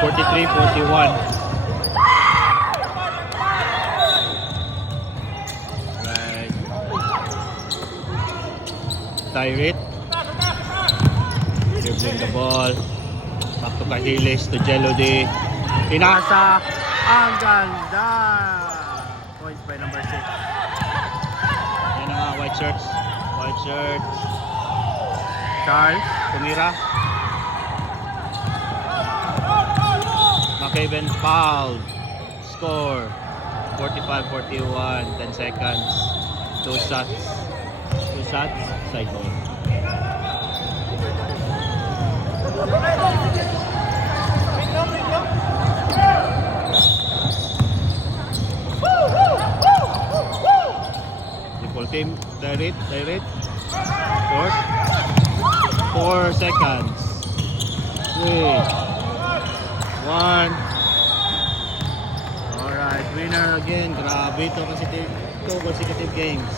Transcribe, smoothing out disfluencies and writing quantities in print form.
43-41. Right. Tyrant. Dribbling the ball. Back to Cahiles to Jelody. Pinasa. Ang ganda. Points by number 6. Yan ang mga white shirts. White shirts. Charles. Tumira. McCaven fouled. Score 45-41. 10 seconds. 2 shots. 2 shots. Side ball. Triple team. Direct. Short. 4 seconds. 3. 1. Alright, winner again. Grabe ito kasi 2 consecutive games.